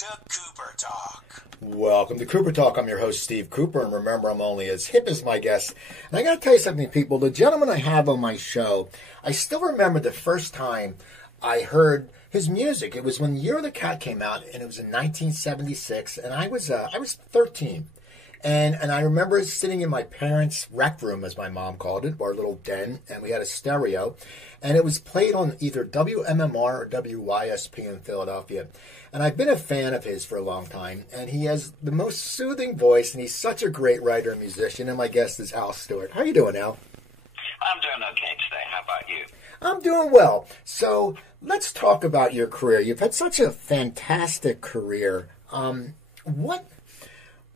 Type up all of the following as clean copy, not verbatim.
to Cooper Talk. Welcome to Cooper Talk. I'm your host, Steve Cooper, and remember, I'm only as hip as my guests. And I got to tell you something, people. The gentleman I have on my show, I still remember the first time I heard his music. It was when Year of the Cat came out, and it was in 1976, and I was 13. And I remember sitting in my parents' rec room, as my mom called it, our little den, and we had a stereo, and it was played on either WMMR or WYSP in Philadelphia. And I've been a fan of his for a long time, and he has the most soothing voice, and he's such a great writer and musician, and my guest is Al Stewart. How you doing, Al? I'm doing okay today. How about you? I'm doing well. So let's talk about your career. You've had such a fantastic career.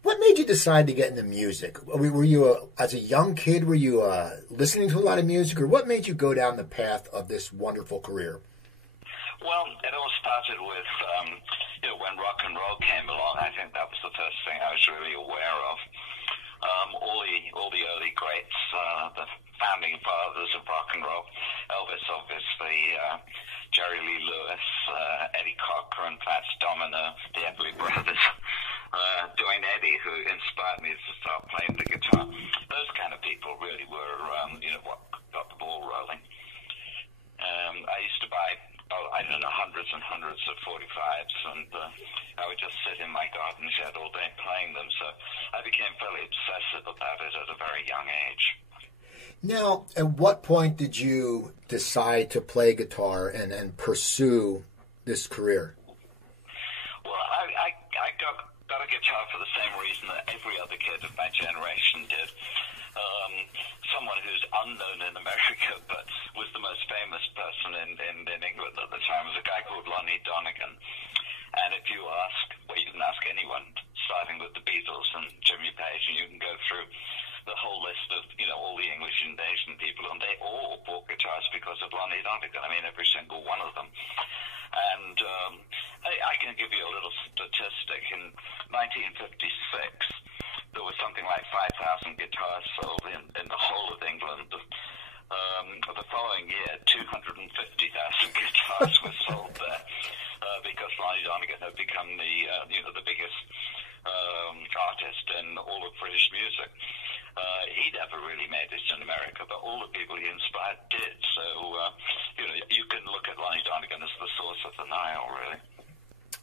What made you decide to get into music? Were you, as a young kid, were you listening to a lot of music, or what made you go down the path of this wonderful career? Well, it all started with, when rock and roll came along. I think that was the first thing I was really aware of. All the early greats, the founding fathers of rock and roll, Elvis, obviously, Jerry Lee Lewis, Eddie Cochran, Fats Domino, the Everly Brothers, Dwayne Eddy, who inspired me to start playing the guitar. Those kind of people really were, what got the ball rolling. I used to buy, hundreds and hundreds of 45s, and I would just sit in my garden shed all day playing them, so I became fairly obsessive about it at a very young age. Now, at what point did you decide to play guitar and pursue this career? Well, I got a guitar for the same reason that every other kid of my generation did. Someone who's unknown in America but was the most famous person in England at the time was a guy called Lonnie Donegan. And if you you can ask anyone, starting with the Beatles and Jimmy Page, and you can go through the whole list of, all the English and Asian people, and they all bought guitars because of Lonnie Donegan. I mean, every single one of them. And I can give you a little statistic. In 1956, there was something like 5,000 guitars sold in the whole of England. The following year, 250,000 guitars were sold there because Lonnie Donegan had become the biggest artist in all of British music. He never really made it in America, but all the people he inspired did. So, you can look at Lonnie Donegan as the source of the Nile, really.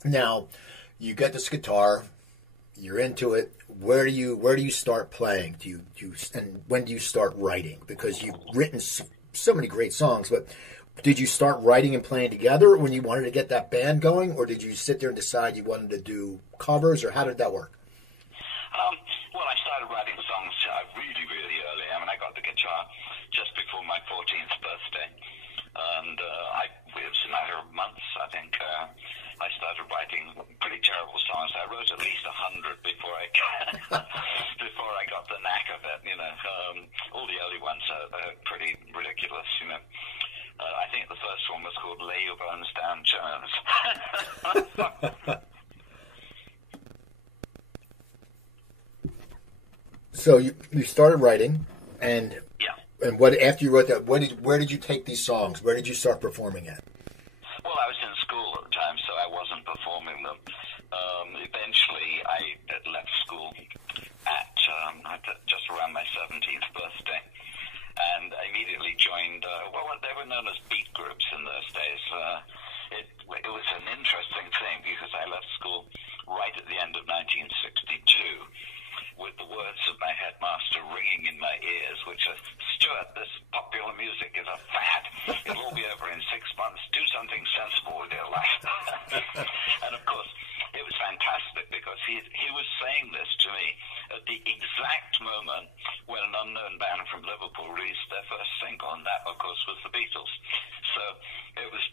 Now, you get this guitar, you're into it. Where do you start playing? And when do you start writing? Because you've written so many great songs, but did you start writing and playing together when you wanted to get that band going, or did you sit there and decide you wanted to do covers, or how did that work? Well, I started writing songs really, really early. I mean, I got the guitar just before my 14th birthday, and it was a matter of months, I think. I started writing pretty terrible songs. I wrote at least 100 before I got the knack of it. All the early ones are pretty ridiculous. I think the first one was called "Lay Your Bones Down, Jones." So you started writing, and yeah. And after you wrote that, where did you take these songs? Where did you start performing at? Well, I was in school at the time, so I wasn't performing them. Eventually, I left school at just around my 17th birthday, and I immediately joined, they were known as beat groups in those days. It was an interesting thing because I left school right at the end of 1962 with the words of my headmaster ringing in my ears, which are, "Stewart, this popular music is a fad. It'll all be over in 6 months. Do something sensible with your life." And of course, it was fantastic because he was saying this to me at the exact moment when an unknown band from Liverpool released their first single, and that, of course, was the Beatles. So it was,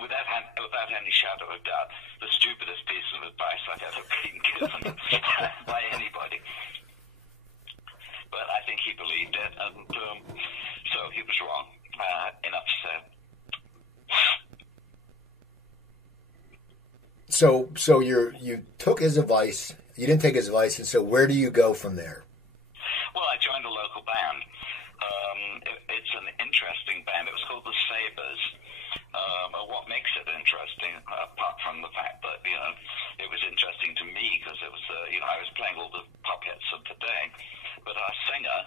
without any shadow of doubt, the stupidest piece of advice I've ever been given by anybody. But I think he believed it, and so he was wrong. Enough said. So you took his advice. You didn't take his advice, and so where do you go from there? Well, I joined a local band. It's an interesting band. It was called the Sabres. What makes it interesting, apart from the fact that it was interesting to me because it was, I was playing all the pop hits of the day, but our singer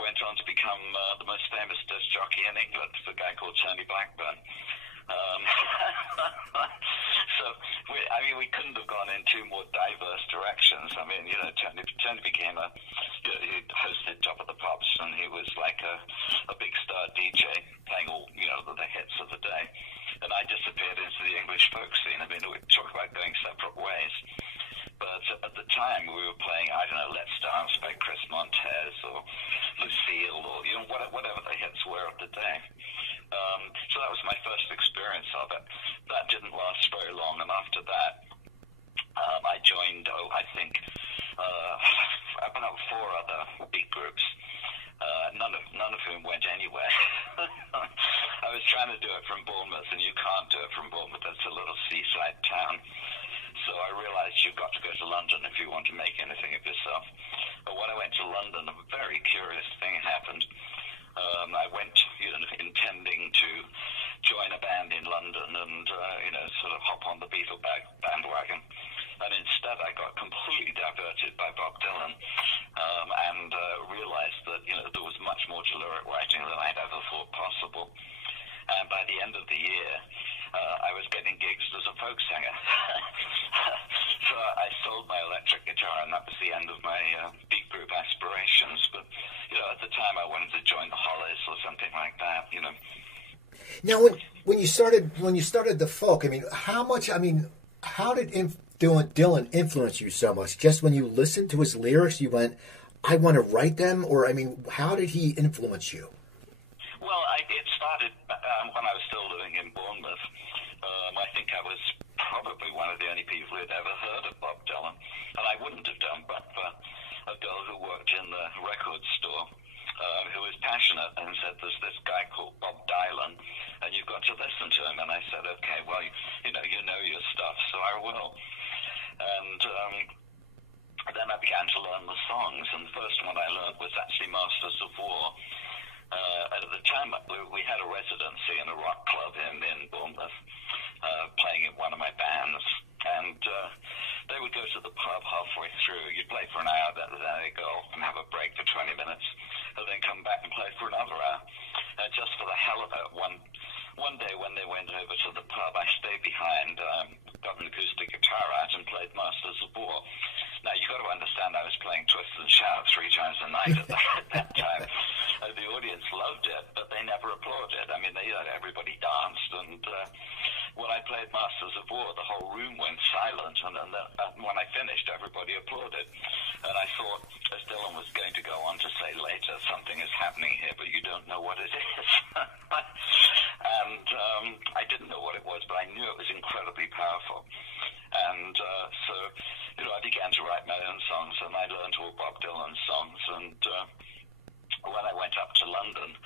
went on to become the most famous disc jockey in England, a guy called Tony Blackburn. So, we couldn't have gone in two more diverse directions. I mean, Tony became he hosted Top of the Pops, and he was like a big star DJ, playing all, the hits of the day. And I disappeared into the English folk scene. I mean, we talk about going separate ways. But at the time, we were playing, I don't know, Let's Dance by Chris Montez or Lucille or, whatever the hits were of the day. So that was my first experience of it. That didn't last very long, and after that, I joined, about 4 other big groups, none of whom went anywhere. I was trying to do it from Bournemouth, and you can't do it from Bournemouth. It's a little seaside town. So I realized you've got to go to London if you want to make anything of yourself. But when I went to London, a very curious thing happened. I went, intending to join a band in London and, sort of hop on the Beatle bandwagon. And instead, I got completely diverted by Bob Dylan and realized that, there was much more to lyric writing than I'd ever thought possible. And by the end of the year, I was getting gigs as a folk singer. So I sold my electric guitar, and that was the end of my big group aspirations. But, at the time, I wanted to join the Hollies or something like that, Now, when you started the folk, how did Dylan influence you so much? Just when you listened to his lyrics, you went, I want to write them? Or, how did he influence you? Well, it started when I was still living in Bournemouth. I think I was probably one of the only people who had ever heard of Bob Dylan. And I wouldn't have done but for a girl who worked in the record store who was passionate and said, there's this guy called Bob Dylan, and you've got to listen to him. And I said, okay, well, you know your stuff, so I will. And then I began to learn the songs, and the first one I learned was actually Masters of War. At the time, we had a residency in a rock club in Bournemouth, playing in one of my bands, and they would go to the pub halfway through. You'd play for an hour, then they'd go and have a break for 20 minutes, and then come back and play for another hour. Just for the hell of it, one day when they went over to the pub, I stayed behind, got an acoustic guitar out, and played Masters of War. Now, you've got to understand, I was playing Twist and Shout 3 times a night at that time. The audience loved it, but they never applauded. Everybody danced, and when I played Masters of War, the whole room went silent, and when I finished, everybody applauded. And I thought, as Dylan was going to go on to say later, something is happening here, but you don't know what it is. And I didn't know what it was, but I knew it was incredibly powerful. And so, I began to write my own songs, and I learned all Bob Dylan songs. And when I went up to London,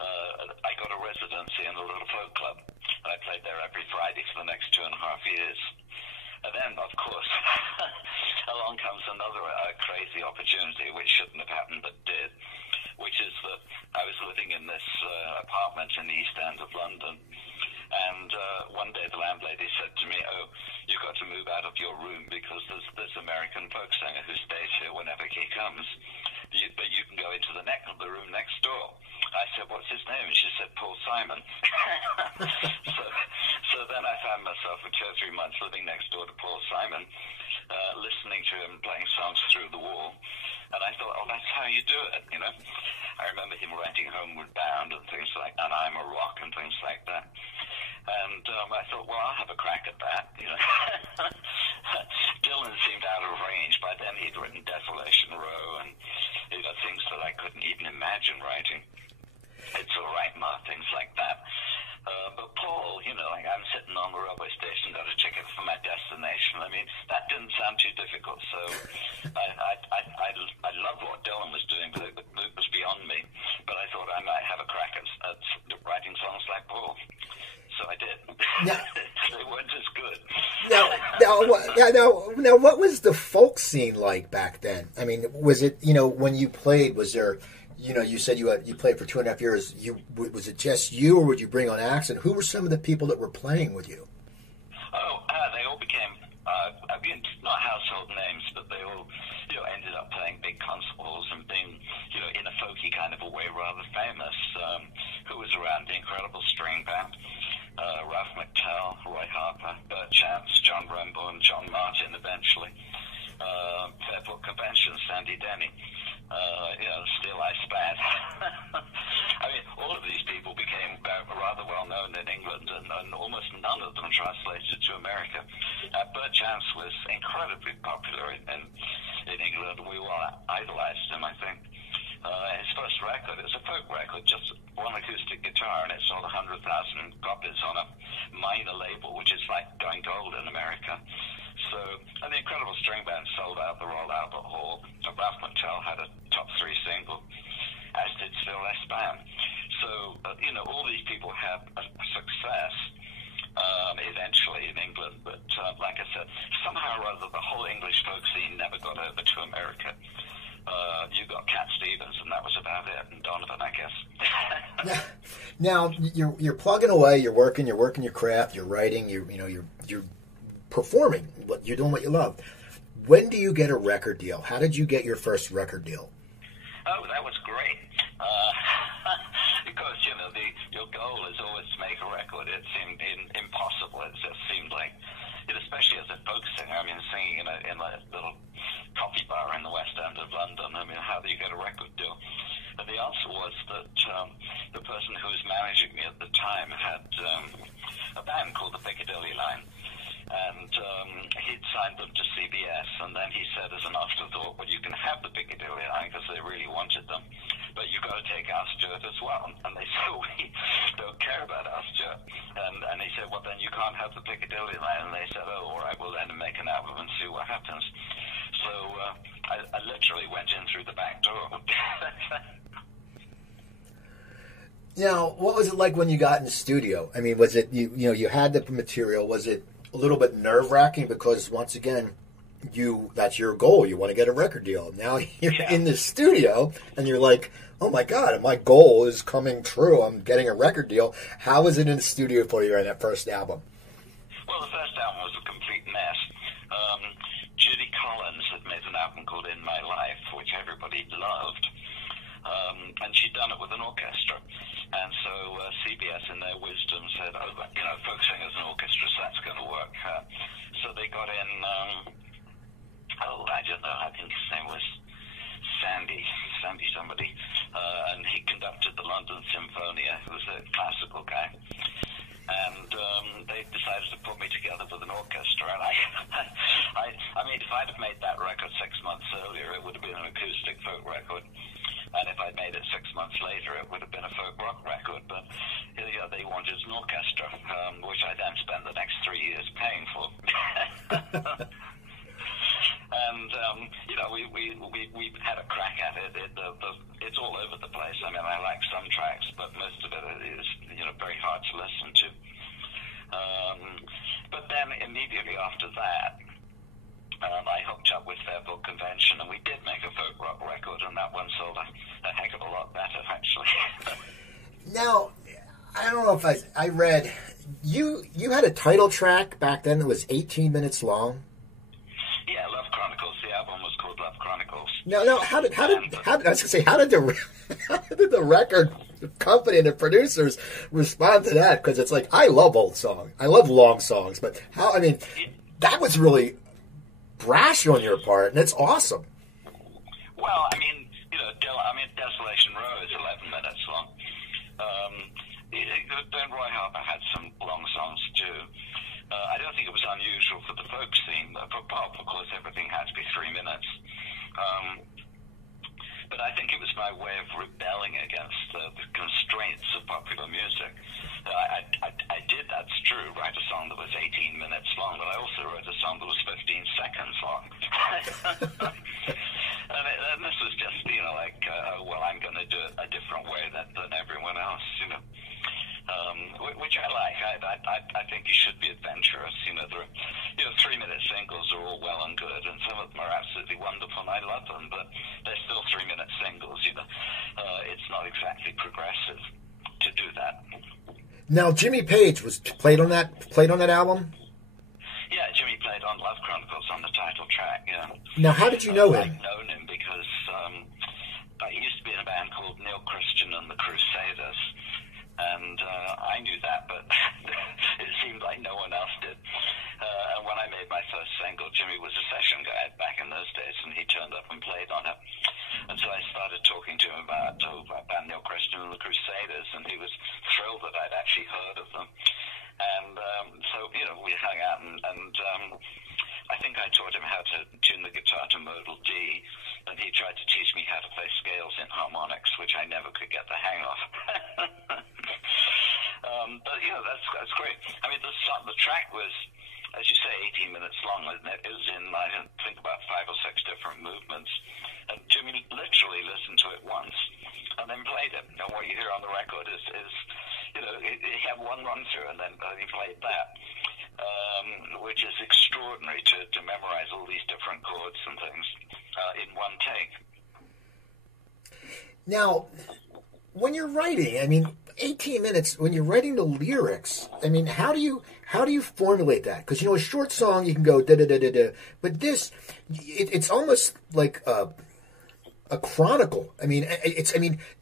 I got a residency in a little folk club. I played there every Friday for the next 2.5 years. And then, of course, along comes another crazy opportunity, which shouldn't have happened but did, which is that I was living in this apartment in the East End of London. And one day the landlady said to me, oh, you've got to move out of your room because there's this American folk singer who stays here whenever he comes. But you can go into the room next door. I said, what's his name? And she said, Paul Simon. So then I found myself for 2 or 3 months living next door to Paul Simon, listening to him playing songs through the wall. And I thought, oh, that's how you do it, I remember him writing Homeward Bound and things like, and I'm a Rock and things like that. And I thought, well, I'll have a crack at that, Dylan seemed out of range. By then he'd written Desolation Row and, things that I couldn't even imagine writing. It's All Right, Ma, things like that. But Paul, I'm sitting on the railway station, got a ticket for my destination. That didn't sound too difficult. So I love what Dylan was doing, but it was beyond me. But I thought I might have a crack at writing songs like Paul. So I did. Now, they weren't as good. Now, what was the folk scene like back then? Was it, when you played, was there... you said you played for 2.5 years. Was it just you, or would you bring on acts? And who were some of the people that were playing with you? Oh, they all became I mean, not household names, but they all, ended up playing big concert halls and being, in a folky kind of a way, rather famous. Who was around? The Incredible String Band, Ralph McTell, Roy Harper, Bert Chance, John Renbourn, John Martin eventually, Fairport Convention, Sandy Denny, Still I Spat. I mean, all of these people became rather well known in England, and almost none of them translated to America. Bert Chance was incredibly popular in England. We all idolized him, I think. His first record, it was a folk record, just one acoustic guitar, and it sold 100,000 copies on a minor label, which is like going gold in America. So, and the Incredible String Band sold out the Royal Albert Hall. Ralph McTell had a top 3 single, as did Still I Span. So, all these people had a success eventually in England, but like I said, somehow or other the whole English folk scene never got over to America. You got Cat Stevens, and that was about it, and Donovan, I guess. Now you're plugging away, you're working your craft, you're writing, you're performing, you're doing what you love. When do you get a record deal? How did you get your first record deal? Oh, that was great. Because, your goal is always to make a record. It seemed impossible. It just seemed like, especially as a folk singer, I mean, singing in a little coffee bar in the West End of London, I mean, how do you get a record deal? And the answer was that the person who was managing me at the time had a band called the Piccadilly Line. And he'd signed them to CBS, and then he said as an afterthought, well, you can have the Piccadilly Line because they really wanted them, but you've got to take our Stewart as well. And they said, we don't care about our Stewart. And he said, well, then you can't have the Piccadilly Line. And they said, oh, all right, well, then make an album and see what happens. So I literally went in through the back door. Now, what was it like when you got in the studio? I mean, was it, you had the material, was it a little bit nerve-wracking because, once again, that's your goal. You want to get a record deal. Now you're in the studio, and you're like, oh, my God, my goal is coming true. I'm getting a record deal. How was it in the studio for you on that first album? Well, the first album was a complete mess. Judy Collins had made an album called In My Life, which everybody loved. And she'd done it with an orchestra. And so CBS, in their wisdom, said, oh, folk singers and orchestras, that's going to work. So they got in, I don't know, I think his name was Sandy somebody. And he conducted the London Symphonia, who was a classical guy. And they decided to put me together with an orchestra. And I mean, if I'd have made that record 6 months earlier, it would have been an acoustic folk record. And if I'd made it 6 months later, it would have been a folk rock record. But they wanted an orchestra, which I then spent the next 3 years paying for. And we had a crack at it. It's all over the place. I mean, I like some tracks, but most of it is very hard to listen to. But then immediately after that, I hooked up with Fairport Convention, and we did make a folk rock record, and that one sold a heck of a lot better, actually. Now, I don't know if I read, you had a title track back then that was 18 minutes long. Yeah, Love Chronicles. The album was called Love Chronicles. No. How did the record company and the producers respond to that? Because it's like, I love old songs, I love long songs, but that was really brash on your part, and it's awesome. Well, Desolation Row is 11 minutes long. Then Roy Harper had some long songs too. I don't think it was unusual for the folk scene. For pop, of course, everything had to be 3 minutes. But I think it was my way of rebelling against the constraints of popular music. I did, that's true, write a song that was 18 minutes long, but I also wrote a song that was 15 seconds long. and this was just, I'm going to do it a different way than everyone else, which I like. I think you should be adventurous. There are 3-minute singles are all well and good, and some of them are absolutely wonderful, and I love them, but they're still 3-minute singles. It's not exactly progressive to do that. Now, Jimmy Page was played on that album. Yeah, Jimmy played on Love Chronicles. Now, how did you know him? I've known him because I used to be in a band called Neil Christian and the Crusaders, and I knew that, but it seemed like no one else did. And when I made my first single, Jimmy was a session guy back in those days, and he turned up and played on it. And so I started talking to him about Neil Christian and the Crusaders, and he was thrilled that I'd actually heard of them. And so, we hung out, and I think I taught him how to tune the guitar to modal D, and he tried to teach me how to play scales in harmonics, which I never could get the hang of. But that's great. I mean, the track was, as you say, 18 minutes long. It was in, I think, about 5 or 6 different movements. And Jimmy literally listened to it once and then played it. And what you hear on the record is he had one run through and then he played that, which is extraordinary to memorize all these different chords and things in one take. Now, when you're writing, I mean, 18 minutes, when you're writing the lyrics, I mean, how do you formulate that? Because, a short song, you can go da-da-da-da-da. But this, it's almost like a chronicle. I mean,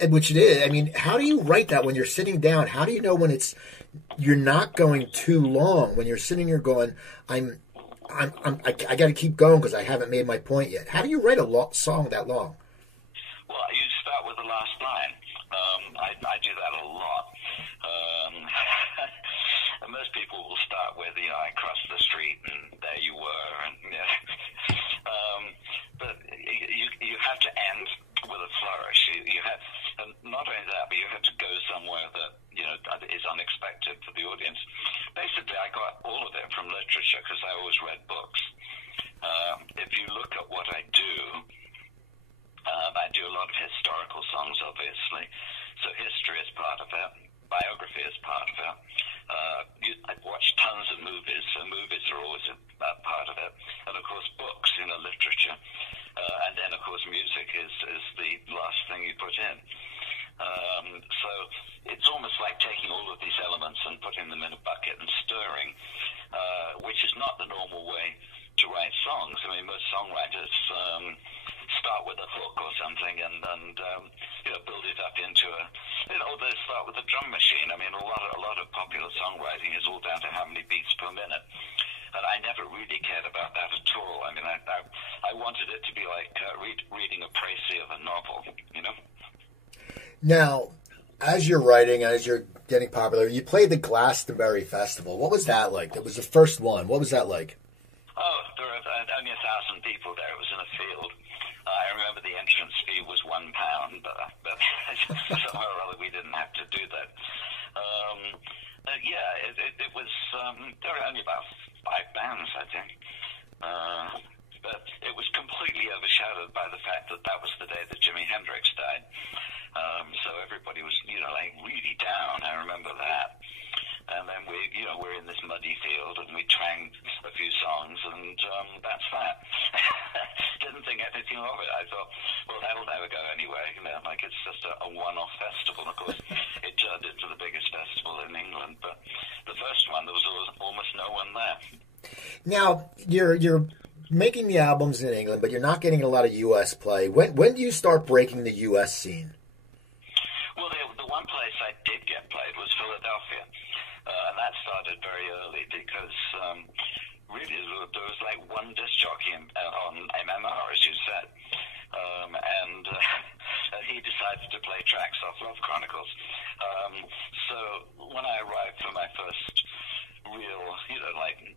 which it is. I mean, how do you write that when you're sitting down? How do you know when you're not going too long? When you're sitting here going, I got to keep going because I haven't made my point yet. How do you write a song that long? Well, you start with the last line. I do that a lot. Most people will start with, I crossed the street and there you were, and but you have to end with a flourish. You have, and not only that, but you have to go somewhere that is unexpected for the audience. Basically, I got all of it from literature because I always read books. If you look at what I do a lot of historical songs, obviously. So history is part of it. Biography is part of it. I've watched tons of movies, so movies are always a part of it. And of course, books, literature. And then, of course, music is the last thing you put in. So it's almost like taking all of these elements and putting them in a bucket and stirring, which is not the normal way to write songs. I mean, most songwriters start with a hook or something and build it up into they start with a drum machine. I mean, a lot of popular songwriting is all down to how many beats per minute. And I never really cared about that at all. I mean, I wanted it to be like reading a précis of a novel, Now, as you're writing, as you're getting popular, you played the Glastonbury Festival. What was that like? It was the first one. What was that like? Oh, there were only 1,000 people there. It was in a field. I remember the entrance fee was £1, but somehow or other we didn't have to do that. It was, there were only about 5 bands, I think. But it was completely overshadowed by the fact that was the day that Jimi Hendrix died. So everybody was, really down. I remember that. And then we're in this muddy field and we twanged a few songs and that's that. Didn't think anything of it. I thought, well, that'll never go anywhere. It's just a one-off festival. Of course, it turned into the biggest festival in England. But the first one, there was almost no one there. Now, you're making the albums in England, but you're not getting a lot of U.S. play. When do you start breaking the U.S. scene? Well, the one place I did get played was Philadelphia. And that started very early because really there was like one disc jockey on MMR, as you said. And he decided to play tracks off Love Chronicles. So when I arrived for my first real,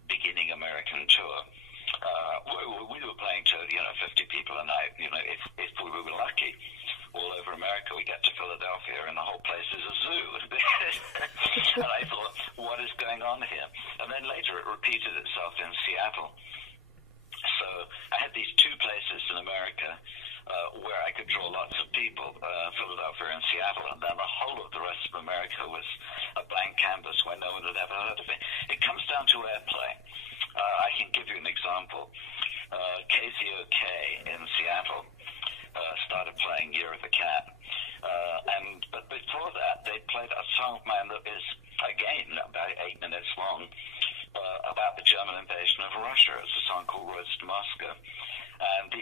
beginning American tour, we were playing to, 50 people a night, if we were lucky. All over America, we get to Philadelphia, and the whole place is a zoo. And I thought, what is going on here? And then later it repeated itself in Seattle. So I had these 2 places in America where I could draw lots of people, Philadelphia and Seattle, and then the whole of the rest of America was a blank canvas where no one had ever heard of it. It comes down to airplay. I can give you an example. KZOK in Seattle started playing Year of the Cat. But before that, they played a song of mine that is, again, about 8 minutes long, about the German invasion of Russia. It's a song called Roads to Moscow. And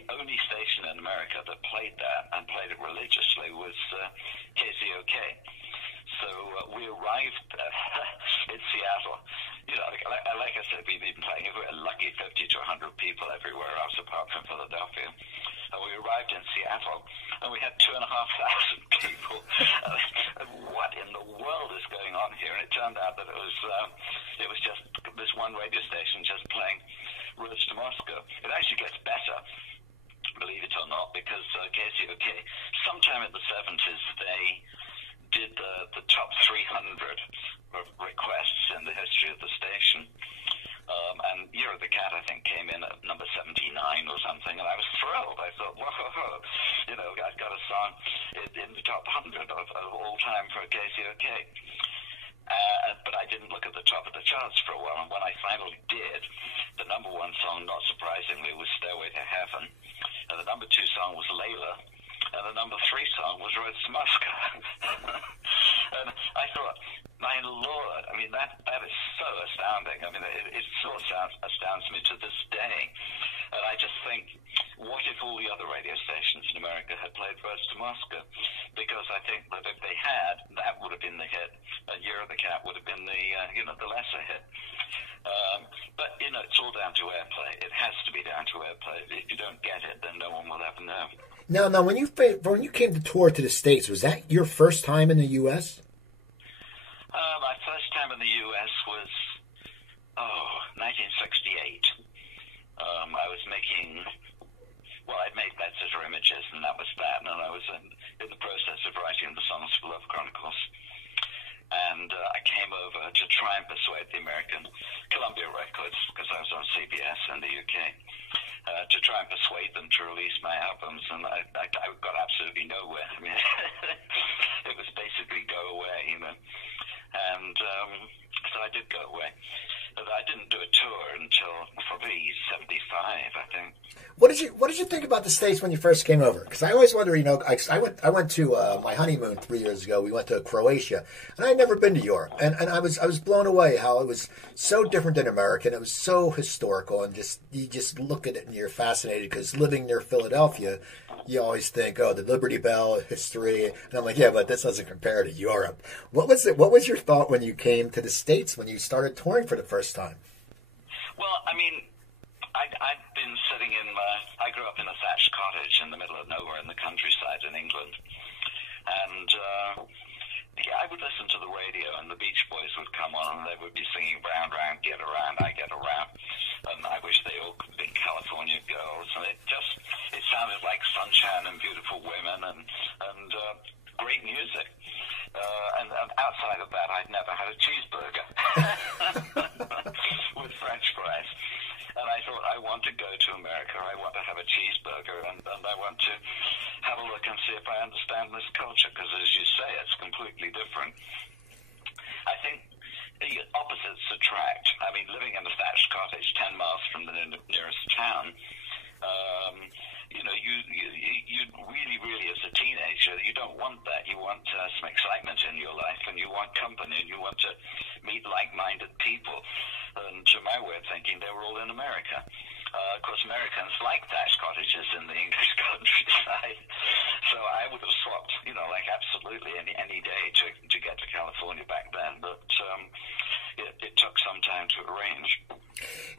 people. What in the world is going on here? And it turned out that it was just this one radio station just playing Roads to Moscow. It actually gets better, believe it or not, because KCOK, sometime in the 70s, they did the top 300 requests in the history of the station. And Year of the Cat, I think, came in at number 79 or something, and I was thrilled. I thought, whoa, I've got a song in the top 100 of all time for KCOK. But I didn't look at the top of the charts for a while, and when I finally did, the number one song, not surprisingly, was Stairway to Heaven, and the number two song was Layla, and the number three song was Roads to Moscow. And I thought, my Lord, I mean, that is so astounding. I mean, it still astounds me to this day. And I just think, what if all the other radio stations in America had played Roads to Moscow? Because I think that if they had, that would have been the hit. Year of the Cat would have been the lesser hit. But, it's all down to airplay. It has to be down to airplay. If you don't get it, then no one will ever know. Now, when you came to tour to the States, was that your first time in the U.S.? My first time in the U.S. was, 1968. I was I'd made Bedsitter Images, and that was that. And I was in the process of writing the songs for Love Chronicles. And I came over to try and persuade the American Columbia Records, because I was on CBS in the UK, to try and persuade them to release my albums. And I got absolutely nowhere. I mean, it was basically go away, And so I did go away. But I didn't do a tour until probably 75, I think. What did you think about the States when you first came over? Because I always wonder, I went to my honeymoon 3 years ago. We went to Croatia, and I'd never been to Europe, and I was blown away how it was so different than America. It was so historical, and you just look at it and you're fascinated, because living near Philadelphia, you always think, the Liberty Bell history, and I'm like, yeah, but this doesn't compare to Europe. What was your thought when you came to the States, when you started touring for the first time? Well, I mean, I'd been sitting I grew up in a thatched cottage in the middle of nowhere in the countryside in England, and I would listen to the radio, and the Beach Boys would come on, and they would be singing "Round, Round, Get Around, I Get Around," and I wish they all could be California girls, and it sounded like sunshine and beautiful women and great music. And outside of that, I'd never had a cheeseburger with French fries. And I thought, I want to go to America, I want to have a cheeseburger, and I want to have a look and see if I understand this culture, because as you say, it's completely different. I think the opposites attract. I mean, living in a thatched cottage 10 miles from the nearest town, you really, as a teenager, you don't want that. You want some excitement in your life, and you want company, and you want to meet like-minded people. And to my way of thinking, they were all in America. Of course, Americans like thatched cottages in the English countryside. So I would have swapped, absolutely any day to get to California back then. But it took some time to arrange.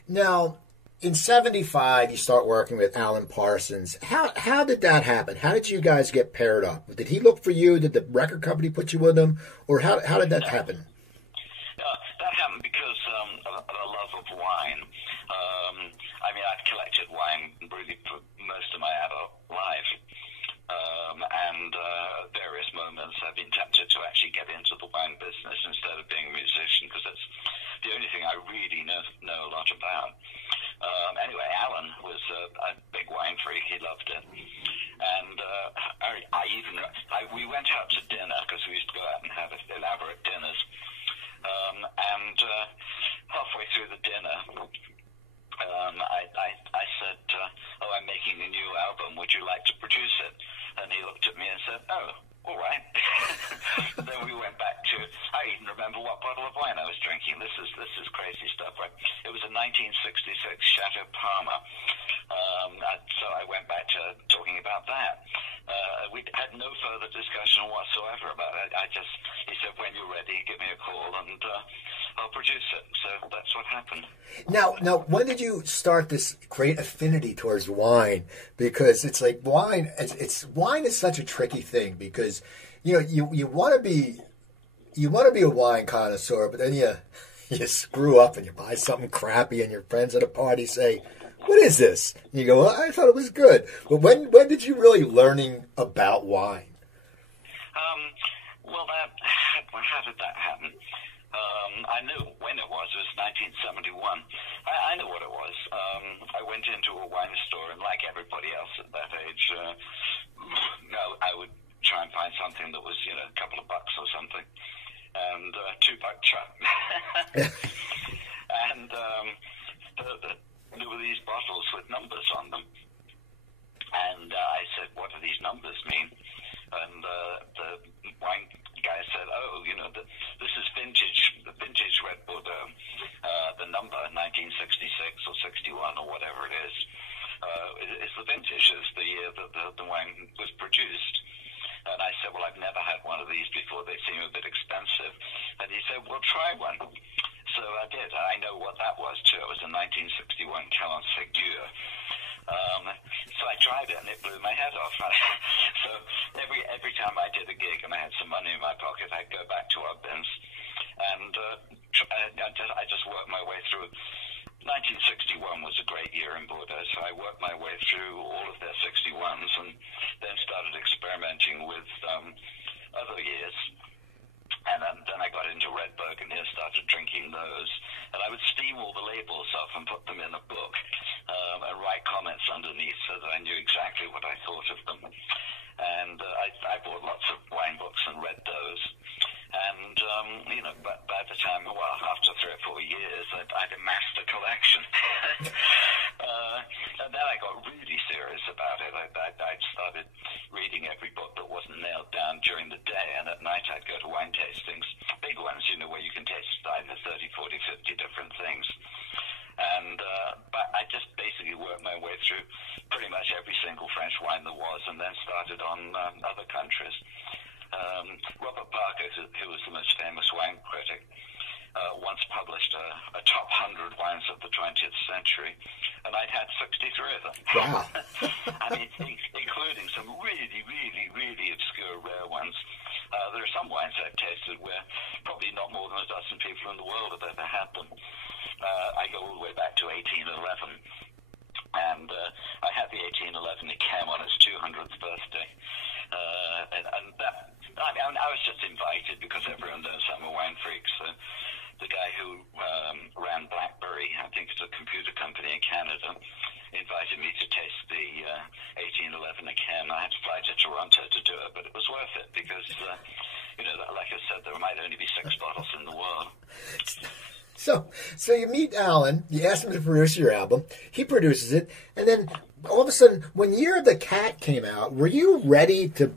Now, in 75, you start working with Alan Parsons. How did that happen? How did you guys get paired up? Did he look for you? Did the record company put you with him? Or how did that happen? That happened because of a love of wine. I've collected wine really for most of my adult life. And at various moments I've been tempted to actually get into the wine business instead of being a musician, because it's the only thing I really know a lot about. Anyway, Alan was a big wine freak. He loved it. And we went out to dinner, because we used to go out and have elaborate dinners. And halfway through the dinner, I said, I'm making a new album. Would you like to produce it? And he looked at me and said, all right. Then we went back to, I even remember what bottle of wine I was drinking. This is crazy stuff, right? It was a 1966 Chateau Parma. So I went back to talking about that. We had no further discussion whatsoever about it. He said, when you're ready, give me a call and I'll produce it. So that's what happened. Now, when did you start this great affinity towards wine? Because it's like wine is such a tricky thing because, you know, you want to be a wine connoisseur, but then you screw up and you buy something crappy and your friends at a party say, what is this? And you go, well, I thought it was good. But when did you really learning about wine? Well, how did that happen? I knew when it was. It was 1971. I knew what it was. I went into a wine store, and like everybody else at that age, I would try and find something that was, you know, a couple of bucks or something, and $2 chuck. And there were these bottles with numbers on them. And I said, what do these numbers mean? And the wine guy said, oh, you know, this is the vintage Red Bordeaux, the number 1966 or 61 or whatever it is the vintage, is the year that the wine was produced. And I said, well, I've never had one of these before. They seem a bit expensive. And he said, well, try one. So I did. I know what that was, too. It was a 1961 Calon Ségur. So I tried it, and it blew my head off. So every time I did a gig and I had some money in my pocket, I'd go back to our bins. And I just worked my way through. 1961 was a great year in Bordeaux, so I worked my way through all of their 61s and then started experimenting with other years. And then I got into Red Burgundy and started drinking those. And I would steam all the labels off and put them in a book and write comments underneath so that I knew exactly what I thought of them. And I bought lots of wine books and read those. And, you know, by the time, well, after 3 or 4 years, I'd amassed a collection. And then I got really serious about it. I started reading every book that wasn't nailed down during the day, and at night I'd go to wine tastings, big ones, you know, where you can taste either 30, 40, 50 different things. And but I just basically worked my way through pretty much every single French wine there was, and then started on other countries. Robert Parker, who was the most famous wine critic, once published a top 100 wines of the 20th century, and I'd had 63 of them. Wow. I mean, including some really, really, really obscure rare ones. There are some wines I've tasted where probably not more than a dozen people in the world have ever had them. I go all the way back to 1811. And I had the 1811. It came on its 200th birthday. And that, I was just invited because everyone knows I'm a wine freak. So the guy who ran BlackBerry, I think it's a computer company in Canada, invited me to taste the 1811 again. I had to fly to Toronto to do it, but it was worth it because, you know, like I said, there might only be 6 bottles in the world. So you meet Alan, you ask him to produce your album, he produces it, and then all of a sudden, when Year of the Cat came out, were you ready to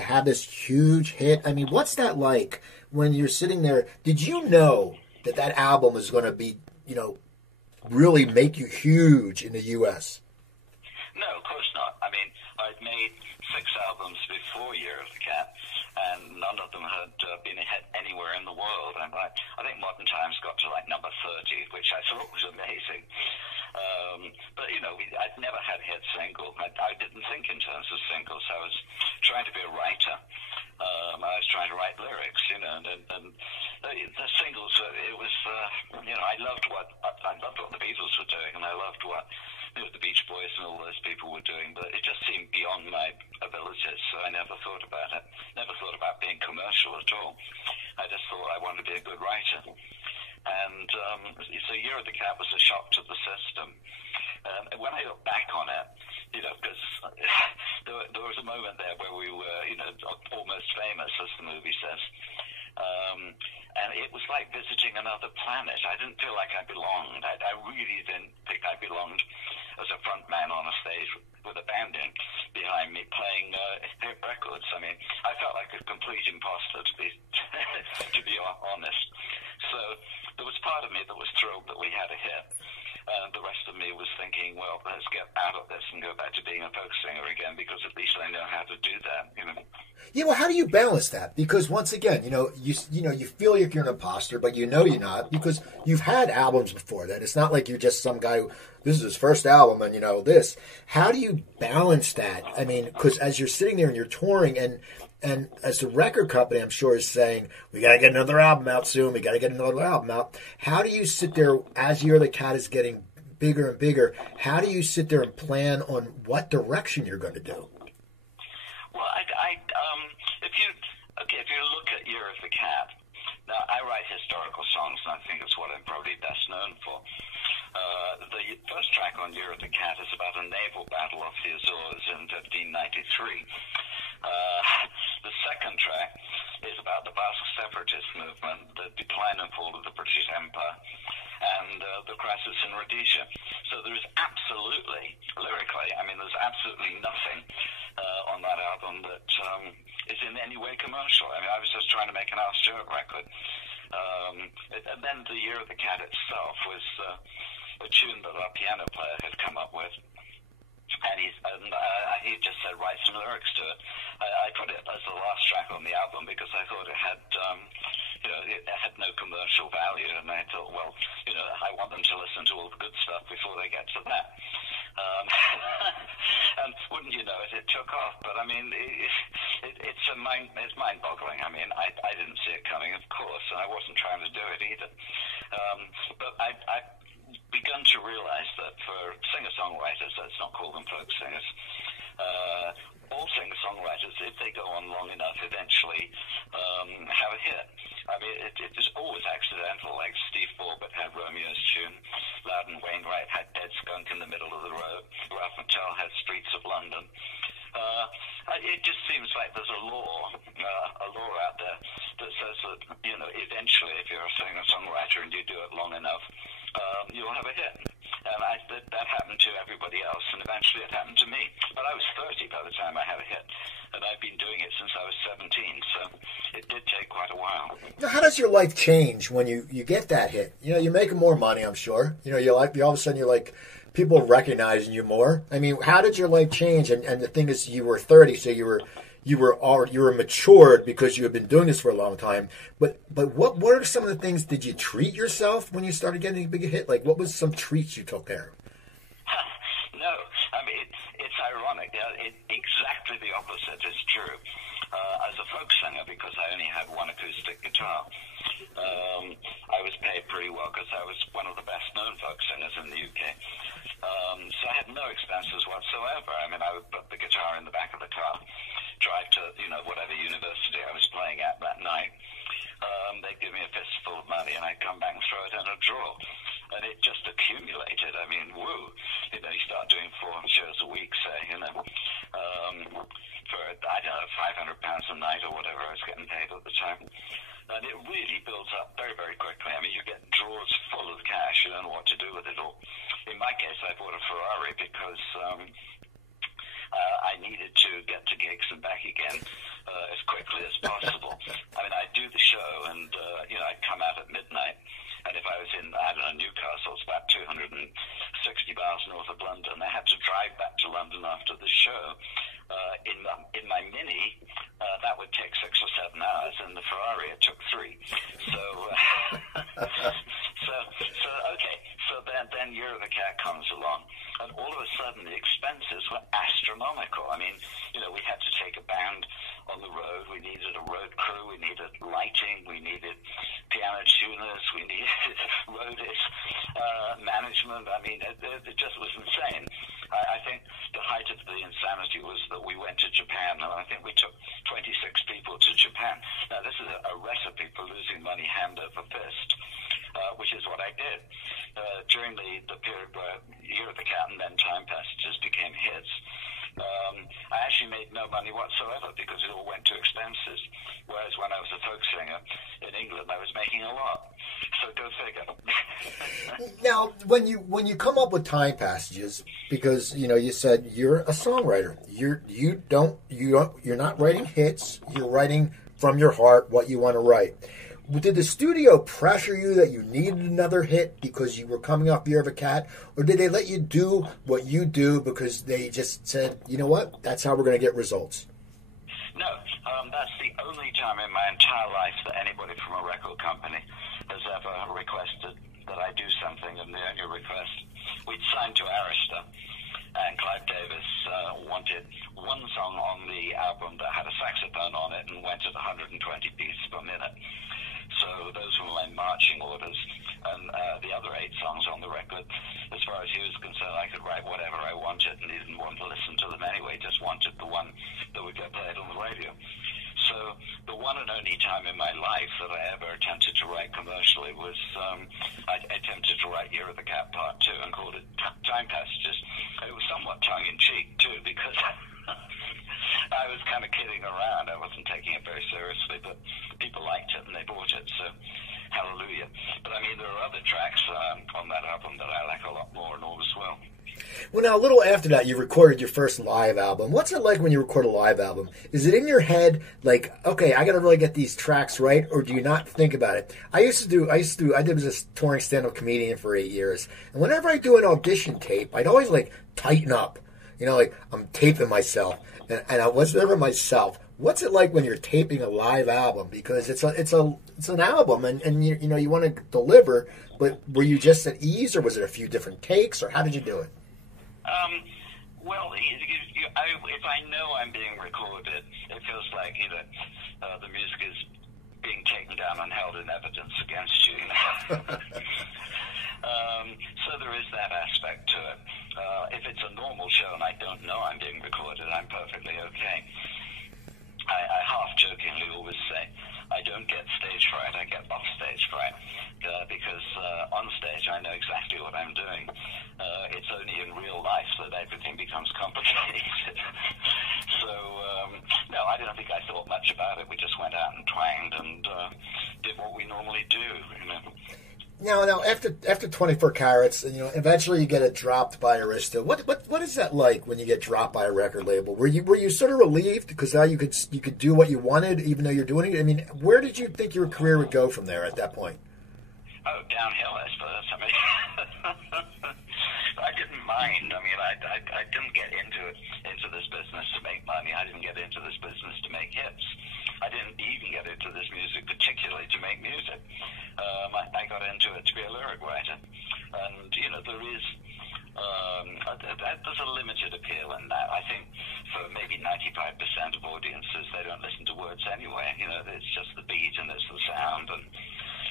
have this huge hit? I mean, what's that like when you're sitting there? Did you know that album is going to be, you know, really make you huge in the U.S.? No, of course not. I mean, I'd made 6 albums before Year of the Cat, and none of them had been a hit anywhere in the world. And I think Modern Times got to like number 30, which I thought was amazing. But, you know, I'd never had a hit single. I didn't think in terms of singles. I was trying to be a writer. I was trying to write lyrics, you know, and the singles, it was, you know, I loved what the Beatles were doing, and I loved what, you know, the Beach Boys and all those people were doing, but it just seemed beyond my abilities, so I never thought about it. Never thought about being commercial at all. I just thought I wanted to be a good writer. And so Year of the Cat was a shock to the system. When I look back on it, you know, because there was a moment there where we were, you know, almost famous, as the movie says. And it was like visiting another planet. I didn't feel like I belonged. I really didn't think I belonged as a front man on a stage with a band in behind me playing hit records. I mean, I felt like a complete imposter, to be honest. So there was part of me that was thrilled that we had a hit. The rest of me was thinking, well, let's get out of this and go back to being a folk singer again, because at least I know how to do that, you know. Yeah, well, how do you balance that? Because once again, you feel like you're an imposter, but you know you're not, because you've had albums before that. It's not like you're just some guy who, this is his first album and, this. How do you balance that? I mean, because as you're sitting there and you're touring, and as the record company, I'm sure, is saying, we got to get another album out soon, we got to get another album out. How do you sit there, as Year of the Cat is getting bigger and bigger, how do you sit there and plan on what direction you're going to do? Well, if you look at Year of the Cat, now I write historical songs, and I think it's what I'm probably best known for. The first track on Year of the Cat is about a naval battle off the Azores in 1593. The second track is about the Basque separatist movement, the decline and fall of the British Empire, and the crisis in Rhodesia. So there is absolutely, lyrically, there's absolutely nothing on that album that is in any way commercial. I was just trying to make an Al Stewart record. And then the Year of the Cat itself was a tune that our piano player had come up with. And he just said, write some lyrics to it. I put it as the last track on the album because I thought it had, it had no commercial value. And I thought, well, I want them to listen to all the good stuff before they get to that. And wouldn't you know it, it took off. But it's mind-boggling. I didn't see it coming, of course, and I wasn't trying to do it either. But I begun to realize that for singer-songwriters, let's not call them folk singers, all singer-songwriters, if they go on long enough, eventually have a hit. It was always accidental, like Steve Forbert had Romeo's tune, Loudon Wainwright had Dead Skunk in the Middle of the Road, Ralph McTell had Streets of London. It just seems like there's a law out there that says that, eventually, if you're a singer-songwriter and you do it long enough, you'll have a hit. And that happened to everybody else, and eventually it happened to me. But I was 30 by the time I had a hit, and I've been doing it since I was 17, so it did take quite a while. Now, how does your life change when you get that hit? You're making more money, I'm sure. You all of a sudden you're like, people are recognizing you more. How did your life change? And the thing is, you were 30, so you were matured because you had been doing this for a long time. But what are some of the things? Did you treat yourself when you started getting a big hit? Like, what was some treats you took there? No, it's ironic. Exactly the opposite is true. As a folk singer, because I only had one acoustic guitar, I was paid pretty well because I was one of the best known folk singers in the UK. So I had no expenses whatsoever. I would put the guitar in the back of the car, drive to, whatever university I was playing at that night. They'd give me a fistful of money, and I'd come back and throw it in a drawer. And it just accumulated. Woo! You start doing 4 shows a week, say, for, I don't know, £500 a night or whatever I was getting paid at the time. And it really builds up very, very quickly. You get drawers full of cash. You don't know what to do with it all. In my case, I bought a Ferrari because I needed to get to gigs and back again as quickly as possible. I'd do the show, and I'd come out at midnight. And if I was in, Newcastle, it's about 260 miles north of London, I had to drive back to London after the show. In my Mini, that would take 6 or 7 hours. In the Ferrari, it took 3. So then Year of the Cat comes along, and all of a sudden the expenses were astronomical. We had to take a band on the road. We needed a road crew. We needed lighting. We needed piano tuners. We needed roadies, management. It just was insane. I think the height of the insanity was that we went to Japan, and I think we took 26 people to Japan. Now, this is a recipe for losing money hand over fist, which is what I did. During the period where Year of the Cat and then Time Passages became hits, I actually made no money whatsoever because it all went to expenses. Whereas when I was a folk singer in England, I was making a lot. So go figure. Now, when you come up with Time Passages, because you said you're a songwriter, you're not writing hits. You're writing from your heart what you want to write. Did the studio pressure you that you needed another hit because you were coming off Year of a Cat? Or did they let you do what you do because they just said, you know what, that's how we're going to get results? No, that's the only time in my entire life that anybody from a record company has ever requested that I do something, and the only request, we'd signed to Arista, and Clive Davis wanted one song on the album that had a saxophone on it and went at 120 beats per minute. So those were my marching orders. And the other 8 songs on the record, as far as he was concerned, I could write whatever I wanted, and he didn't want to listen to them anyway, just wanted the one that would get played on the radio. So the one and only time in my life that I ever attempted to write commercially was I attempted to write Year of the Cat Part 2 and called it Time Passages. It was somewhat tongue-in-cheek, too, because I was kind of kidding around. I wasn't taking it very seriously, but people liked it and they bought it, so hallelujah. But I mean, there are other tracks on that album that I like a lot more and all as well. Well, now, a little after that, you recorded your first live album. What's it like when you record a live album? Is it in your head, like, okay, I got to really get these tracks right, or do you not think about it? I was a touring stand-up comedian for 8 years, and whenever I do an audition tape, I'd always, like, tighten up. You know, like, I'm taping myself, and I was never myself. What's it like when you're taping a live album? Because it's an album, and you want to deliver, but were you just at ease, or was it a few different takes, or how did you do it? Well, if I know I'm being recorded, it feels like the music is being taken down and held in evidence against you. So there is that aspect to it. If it's a normal show and I don't know I'm being recorded, I'm perfectly okay. I half-jokingly always say, I don't get stage fright, I get off-stage fright, because on stage I know exactly what I'm doing. It's only in real life that everything becomes complicated. So, no, I don't think I thought much about it. We just went out and twanged and did what we normally do, Now, after 24 Carats, eventually you get it dropped by Arista. What is that like when you get dropped by a record label? Were you sort of relieved because now you could do what you wanted even though you're doing it? I mean, where did you think your career would go from there at that point? Oh, downhill, I suppose. I mean, I didn't mind. I mean, I didn't get into this business to make money. I didn't get into this business to make hits. I didn't even get into this music particularly to make music. I got into it to be a lyric writer. And, there is, there's a limited appeal in that. I think for maybe 95% of audiences, they don't listen to words anyway. It's just the beat and it's the sound. And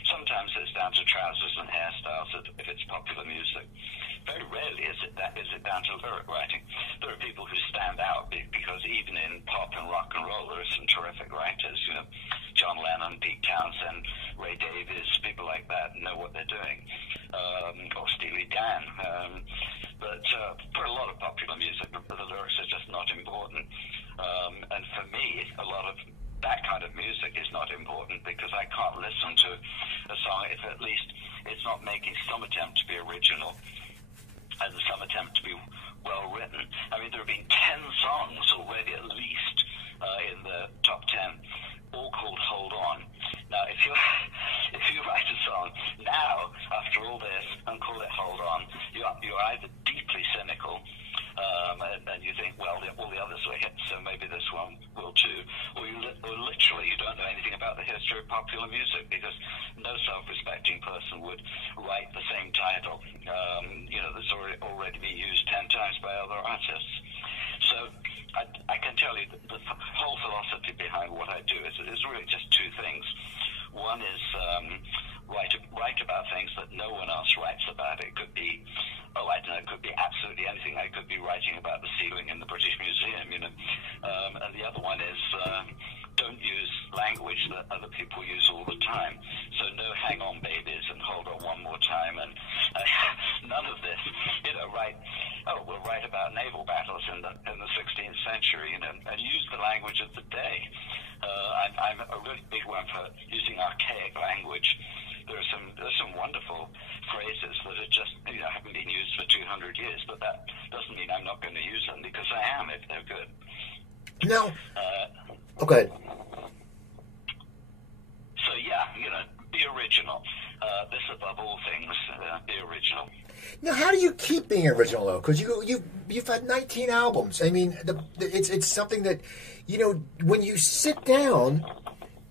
sometimes it's down to trousers and hairstyles if it's popular music. Very rarely is it down to lyric writing. There are people who stand out because even in pop and rock and roll, there are some terrific writers. John Lennon, Pete Townsend, Ray Davies, people like that know what they're doing, or Steely Dan. But for a lot of popular music, the lyrics are just not important. And for me, a lot of that kind of music is not important because I can't listen to a song if at least it's not making some attempt to be original and some attempt to be well written. I mean, there have been 10 songs already at least in the top 10, all called Hold On. Now, if you write a song now, after all this, and call it Hold On, you're either deeply cynical, and you think, well, all the others were hits, so maybe this one will too, or literally you don't know anything about the history of popular music, because no self-respecting person would write the same title, that's already been used 10 times by other artists. So I can tell you that the whole philosophy behind what I do is really just two things. One is write about things that no one else writes about. It could be, it could be absolutely anything. I could be writing about the ceiling in the British Museum, And the other one is don't use language that other people use all the time. So no hang on babies and hold on one more time and none of this. We'll write about naval battles in the 16th century, and use the language of the day. I'm a really big one for using archaic language. There's some wonderful phrases that are just haven't been used for 200 years, but that doesn't mean I'm not going to use them because I am if they're good. No. Okay. So yeah, original. This, above all things, be original. Now, how do you keep being original, though? Because you've had 19 albums. I mean, it's something that, when you sit down,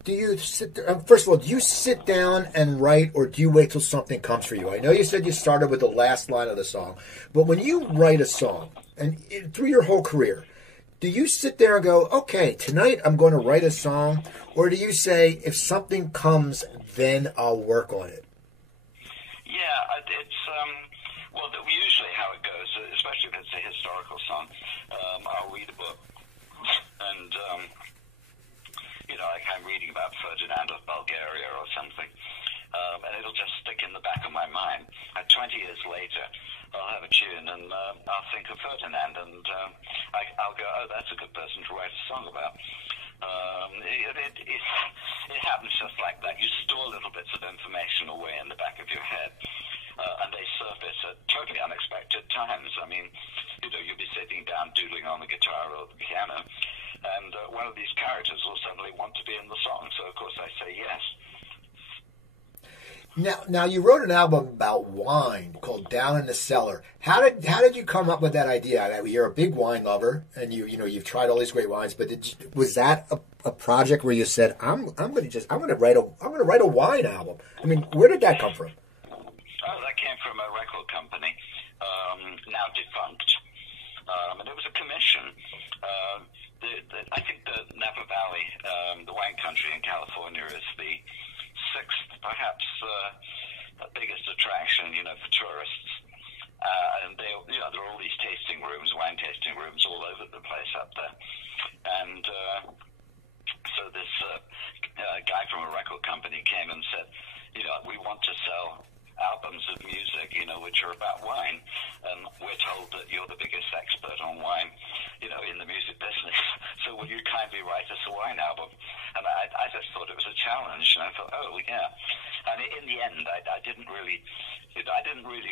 do you sit there, first of all, do you sit down and write, or do you wait till something comes for you? I know you said you started with the last line of the song, but when you write a song, and through your whole career, do you sit there and go, okay, tonight I'm going to write a song, or do you say, if something comes, then I'll work on it? Yeah, it's usually how it goes, especially if it's a historical song. I'll read a book, and like I'm reading about Ferdinand of Bulgaria or something, and it'll just stick in the back of my mind. 20 years later, I'll have a tune, and I'll think of Ferdinand, and I'll go, oh, that's a good person to write a song about. It happens just like that. You store little bits of information away in the back of your head, and they surface at totally unexpected times. I mean, you'll be sitting down doodling on the guitar or the piano, and one of these characters will suddenly want to be in the song, so of course I say yes. Now you wrote an album about wine called Down in the Cellar. How did you come up with that idea? You're a big wine lover, and you've tried all these great wines. But was that a project where you said, I'm going to write a wine album? I mean, where did that come from? Oh, that came from a record company, now defunct, and it was a commission. I think the Napa Valley, the wine country in California, is the sixth, perhaps, biggest attraction, for tourists. And there are all these tasting rooms, wine tasting rooms all over the place up there. And so this guy from a record company came and said, we want to sell albums of music, which are about wine. And we're told that you're the biggest expert on wine, in the music business. So will you kindly write us a wine album? And I just thought it was a challenge, and I thought, oh, yeah. And in the end, I didn't really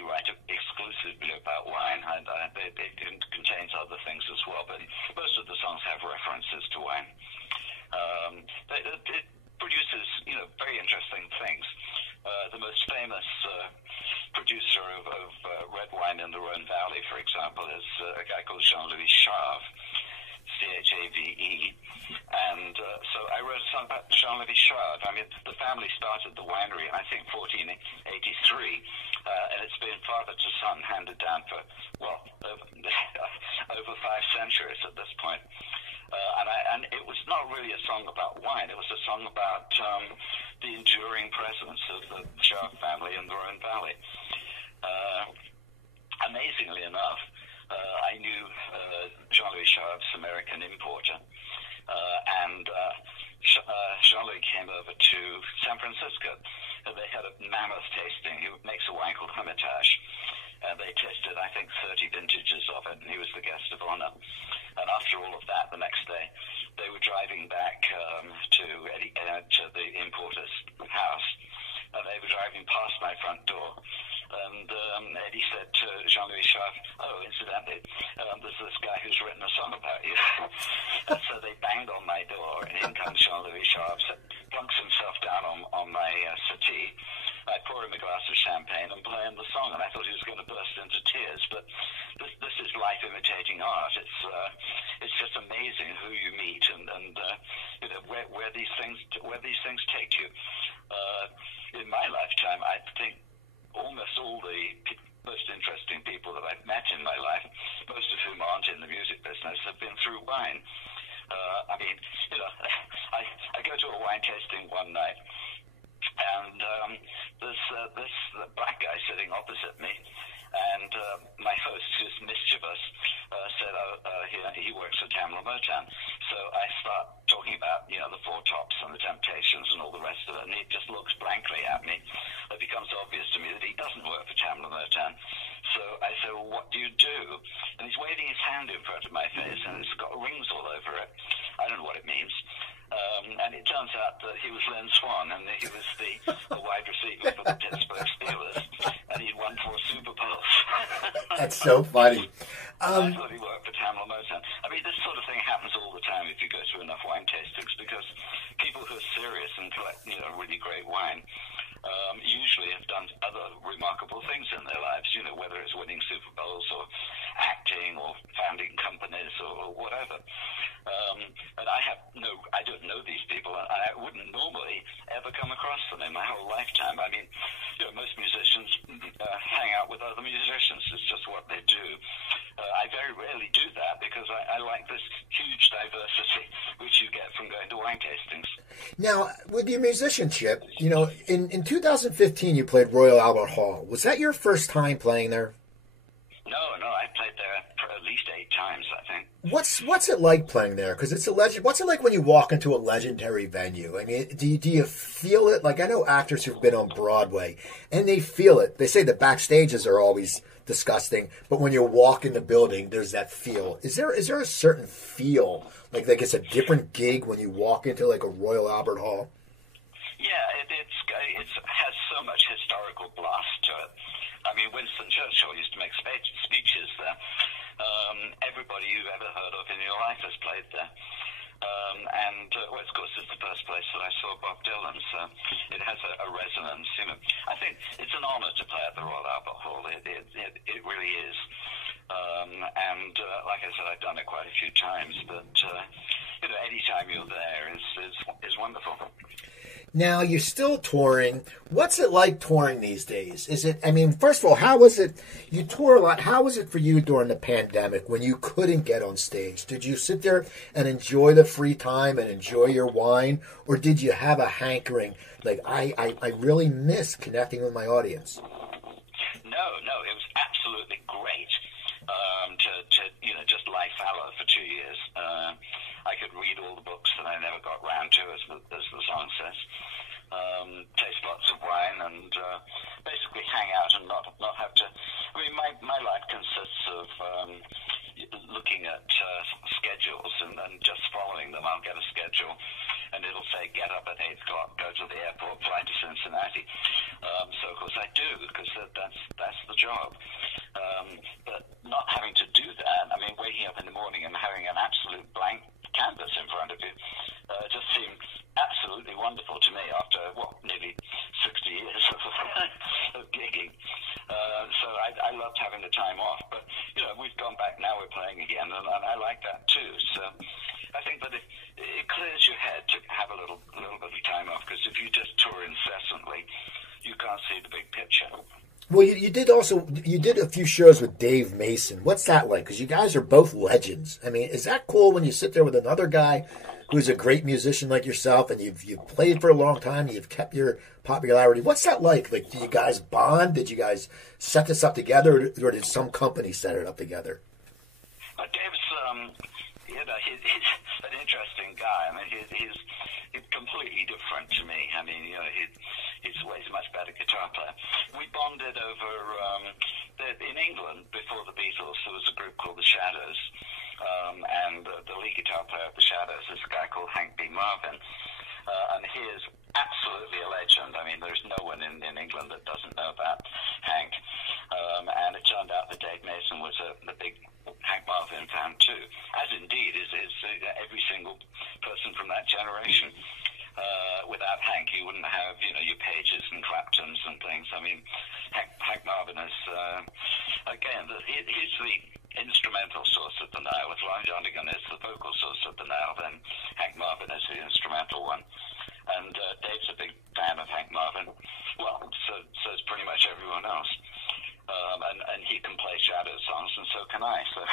write it exclusively about wine. It contains other things as well, but most of the songs have references to wine. It produces, very interesting things. The most famous producer of red wine in the Rhone Valley, for example, is a guy called Jean-Louis Chave, Chave. And so I wrote a song about Jean-Louis Chave. I mean, the family started the winery in, I think, 1483, and it's been father to son, handed down for, over 5 centuries at this point. And it was not really a song about wine. It was a song about the enduring presence of the Chave family in the Rhone Valley. Amazingly enough, I knew Jean-Louis Chave's American importer, and Jean-Louis came over to San Francisco. They had a mammoth tasting. He makes a wine called Hermitage. They tasted, I think, 30 vintages of it, and he was the guest of honor. And after all of that, the next day, they were driving back to the importer's house, and they were driving past my front door. And Eddie said to Jean-Louis Chave, oh, incidentally, there's this guy who's written a song about you. And so they banged on my door, and in comes Jean-Louis Chave, plunks himself down on my settee. I pour him a glass of champagne and play him the song, and I thought he was going to burst into tears. But this is life imitating art. It's just amazing who you meet and where these things take you. In my lifetime, I think almost all the most interesting people that I've met in my life, most of whom aren't in the music business, have been through wine. I go to a wine tasting one night, and this black guy sitting opposite me, and my host, who's mischievous, said, he works for Tamla Motown. So I start talking about, the Four Tops and the Temptations and all the rest of it, and he just looks blankly at me. It becomes obvious to me that he doesn't work for Tamla Motown. So I said, well, what do you do? And he's waving his hand in front of my face, and it's got rings all over it. I don't know what it means. And it turns out that he was Len Swan, and he was the wide receiver for the Pittsburgh Steelers, and he'd won 4 Super Bowls. That's so funny. I thought he worked for Tamla Motown. I mean, this sort of thing happens all the time if you go to enough wine tastings, because people who are serious and collect, really great wine usually have done other remarkable things in their lives, whether it's winning Super Bowls or acting or founding companies or whatever. But I don't know these people, and I wouldn't normally ever come across them in my whole lifetime. I mean, most musicians hang out with other musicians. It's just what they do. I very rarely do that because I like this huge diversity which you get from going to wine tastings. Now, with your musicianship, in 2015 you played Royal Albert Hall. Was that your first time playing there? No, I played there for at least 8 times, I think. What's it like playing there? Because it's a legend. What's it like when you walk into a legendary venue? I mean, do you feel it? Like, I know actors who've been on Broadway, and they feel it. They say the backstages are always disgusting, but when you walk in the building, there's that feel. Is there a certain feel, like it's a different gig when you walk into like a Royal Albert Hall? Yeah, it has so much historical blast to it. I mean, Winston Churchill used to make speeches there. Everybody you've ever heard of in your life has played there. Of course, it's the first place that I saw Bob Dylan, so it has a resonance. I think it's an honor to play at the Royal Albert Hall. It really is. Like I said, I've done it quite a few times, but any time you're there is wonderful. Now, you're still touring. What's it like touring these days? First of all, how was it? You tour a lot. How was it for you during the pandemic when you couldn't get on stage? Did you sit there and enjoy the free time and enjoy your wine? Or did you have a hankering, like, I really miss connecting with my audience? No, it was absolutely great to just lie fallow for 2 years. I could read all the books that I never got round to, as the song says. Taste lots of wine and basically hang out and not have to. I mean, my life consists of looking at schedules and just following them. I'll get a schedule and it'll say get up at 8 o'clock, go to the airport, fly to Cincinnati. So of course I do, because that's the job. But not having to do that, I mean, waking up in the morning and having an absolute blank canvas in front of you just seemed absolutely wonderful to me after nearly 60 years of gigging. So I loved having the time off. But we've gone back now. We're playing again, and I like that too. So I think that it clears your head to have a little bit of time off, because if you just tour incessantly, you can't see the big picture. Well, you did a few shows with Dave Mason. What's that like? Because you guys are both legends. I mean, is that cool when you sit there with another guy who's a great musician like yourself, and you've played for a long time, and you've kept your popularity? What's that like? Like, do you guys bond? Did you guys set this up together, or did some company set it up together? Dave's, he's an interesting guy. I mean, he's completely different to me. I mean, he's a much better guitar player. We bonded over in England before the Beatles. There was a group called the Shadows, and the lead guitar player of the Shadows is a guy called Hank B. Marvin, and he is absolutely a legend. I mean, there's no one in England that doesn't know about Hank, and it turned out that Dave Mason was a big Hank Marvin fan too, as indeed is every single person from that generation. Without Hank, you wouldn't have, your Pages and Claptons and things. I mean, Hank Marvin is, again, he's the instrumental source of the Nile. If Ron Jondigan is the vocal source of the Nile, then Hank Marvin is the instrumental one. And Dave's a big fan of Hank Marvin. Well, so is pretty much everyone else. And he can play Shadow songs, and so can I. So,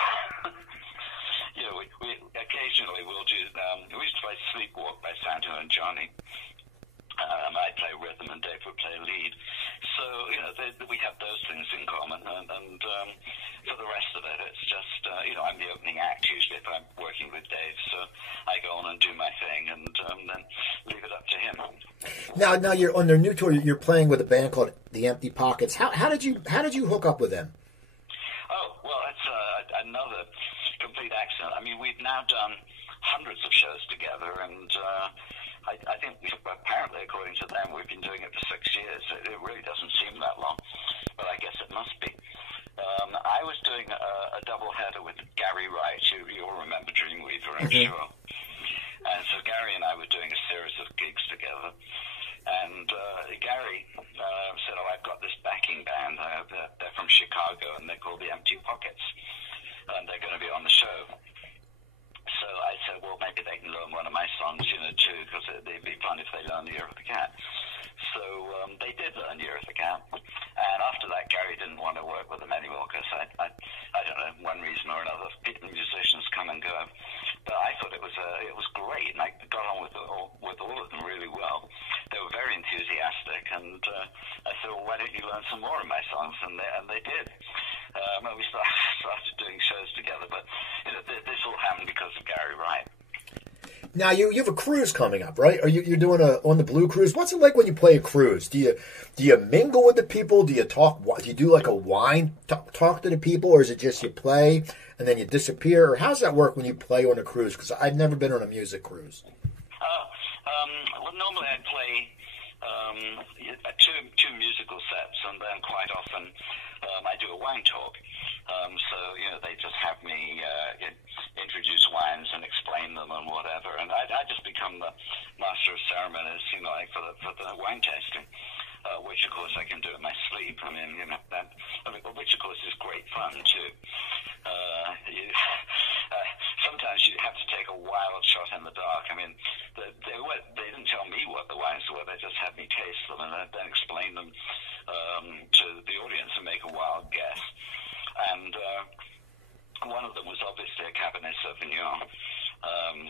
we occasionally will do. We used to play Sleepwalk by Santo and Johnny. I'd play rhythm and Dave would play lead. So, we have those things in common. And for the rest of it, it's just, I'm the opening act usually if I'm working with Dave. So I go on and do my thing and then leave it up to him. Now you're on their new tour. You're playing with a band called The Empty Pockets. How did you hook up with them? Oh, well, that's another complete accident. I mean, we've now done hundreds of shows together, and I think apparently, according to them, we've been doing it for 6 years. It really doesn't seem that long, but I guess it must be. I was doing a double header with Gary Wright. You'll remember Dreamweaver, I'm sure. And so Gary and I were doing a series of gigs together. And Gary learn Year of the Cat. So they did learn Year of the Cat, and after that, Gary didn't want to work with them anymore because I don't know, one reason or another, musicians come and go. But I thought it was great, and I got on with all of them really well. They were very enthusiastic, and I said, well, why don't you learn some more of my songs? And they did. And we started doing shows together, but this all happened because of Gary Wright. Now you have a cruise coming up, right? You're doing on the Blue Cruise? What's it like when you play a cruise? Do you mingle with the people? Do you talk? Do you do like a wine talk to the people, or is it just you play and then you disappear? Or how's that work when you play on a cruise? Because I've never been on a music cruise. Well, normally I play two musical sets, and then quite often I do a wine talk. So they just have me introduce wines and explain them and whatever, and I just become the master of ceremonies, like for the wine tasting, which of course I can do in my sleep. Which of course is great fun too. Sometimes you have to take a wild shot in the dark. They didn't tell me what the wines were; they just had me taste them and then explain them to the audience and make a wild guess. And one of them was obviously a Cabernet Sauvignon.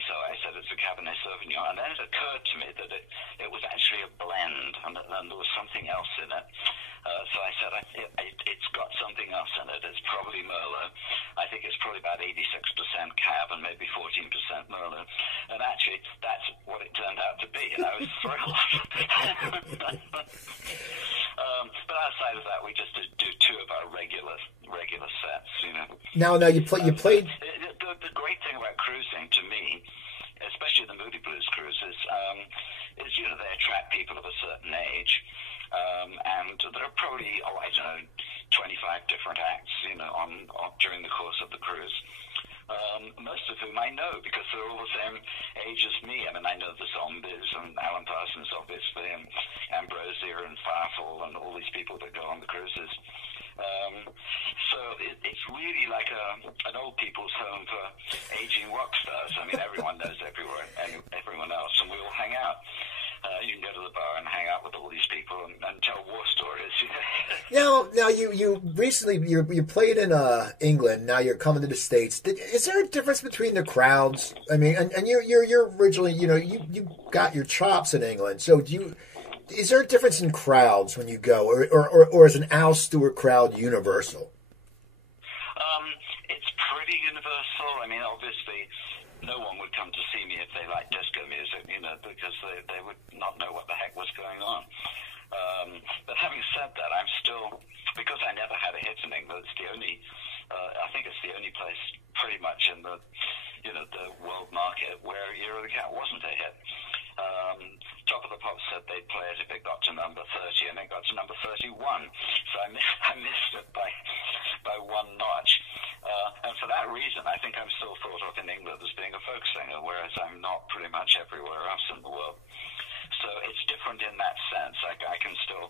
So I said it's a Cabernet Sauvignon. And then it occurred to me that it was actually a blend, and there was something else in it. So I said, it's got something else in it. It's probably Merlot. I think it's probably about 86% Cab and maybe 14% Merlot. And actually, that's what it turned out to be, and I was thrilled. But outside of that, we just do two of our regular sets, Now you played. The great thing about cruising, to me, especially the Moody Blues cruises, is they attract people of a certain age, and there are probably 25 different acts, during the course of the cruise. Most of whom I know because they're all the same age as me. I know the Zombies and Alan Parsons, obviously, and Ambrosia and Firefall and all these people that go on the cruises. So it's really like an old people's home for aging rock stars. Everyone knows everyone else, and we all hang out. You can go to the bar and hang out with all these people and tell war stories. Now you recently you played in England. Now you're coming to the States. Is there a difference between the crowds? And you're originally you got your chops in England. So is there a difference in crowds when you go, or is an Al Stewart crowd universal? It's pretty universal. Obviously, no one would come to see me if they like disco music, because they would not know what the heck was going on. But having said that, I'm still, because I never had a hit in England, it's the only, I think it's the only place pretty much in the, the world market where Year of the Cat wasn't a hit. Top of the Pops said they'd play it if it got to number 30, and it got to number 31. So I missed it by one notch. And for that reason, I think I'm still thought of in England as being a folk singer, whereas I'm not pretty much everywhere else in the world. So it's different in that sense. I can still